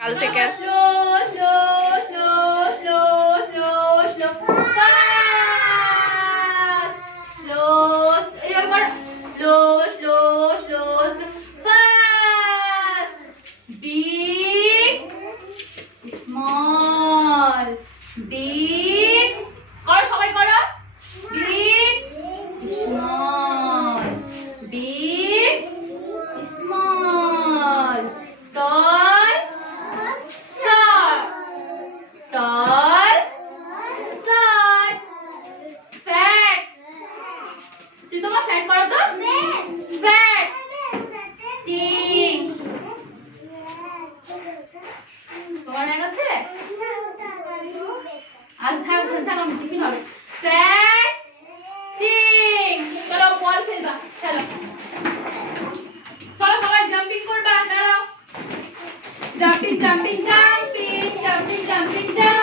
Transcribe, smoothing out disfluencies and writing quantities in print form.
কাল থেকে slow slow slow slow slow slow slow এবার slow slow slow fast big small big করো সবাই করো big small big small tall short tall short fat সিধা fat করো তো ফ্যাট থিন তোমার হয়ে গেছে আর থাক ওখানে থাক আমি টিফিন হবে ফ্যাট থিন চলো বল খেলবা চলো চলো সবাই জাম্পিং করবা দাঁড়াও jumping jumping jumping jumping jumping jump